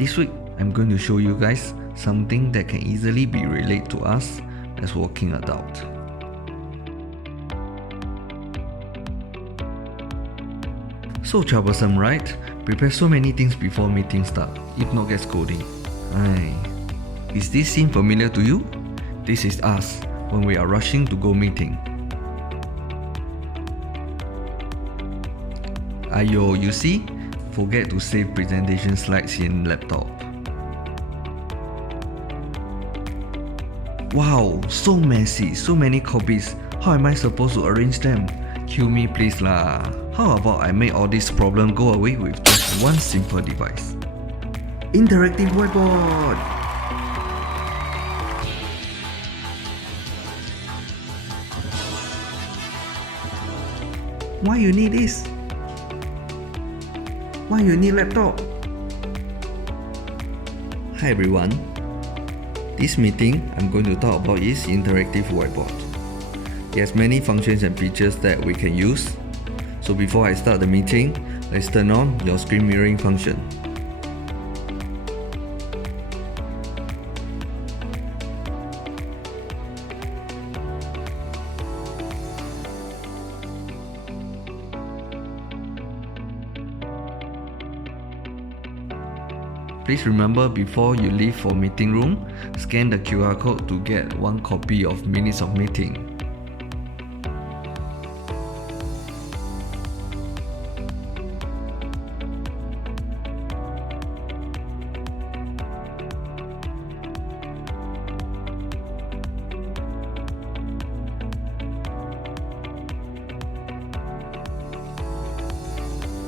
This week, I'm going to show you guys something that can easily be related to us as working adult. So troublesome, right? Prepare so many things before meeting start, if not get scolding. Is this scene familiar to you? This is us when we are rushing to go meeting. Ayo, you see? Forget to save presentation slides in laptop. Wow, so messy, so many copies. How am I supposed to arrange them? Kill me please lah. How about I make all this problem go away with just one simple device? Interactive Whiteboard! Why you need this? Why you need laptop? Hi everyone. This meeting I'm going to talk about is Interactive Whiteboard. It has many functions and features that we can use. So before I start the meeting, let's turn on your screen mirroring function. Please remember, before you leave for meeting room, scan the QR code to get one copy of minutes of meeting.